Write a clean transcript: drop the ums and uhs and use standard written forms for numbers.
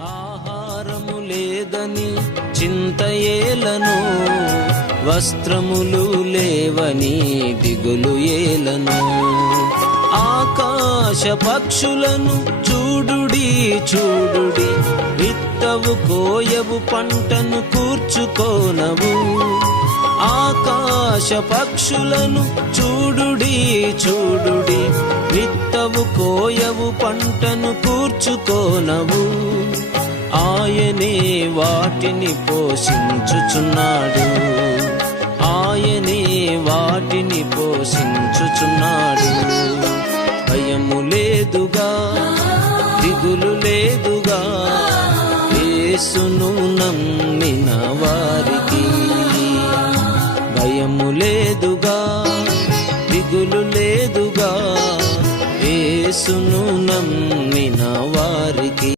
ఆహారము లేదని చింతయేలను, వస్త్రములు లేవని దిగులు ఏలను. ఆకాశ పక్షులను చూడుడి చూడుడి, విత్తవు కోయవు పంటను కూర్చుకోనవు. ఆకాశ పక్షులను చూడుడి చూడుడి, విత్తవు కోయవు పంటను కూర్చుకోనవు. ఆయనే వాటిని పోషించుచున్నాడు, ఆయనే వాటిని పోషించుచున్నాడు. భయము లేదుగా, దిగులు లేదుగా, యేసును నమ్మిన వారికి. భయము లేదుగా, దిగులు లేదుగా, యేసును నమ్మిన వారికి.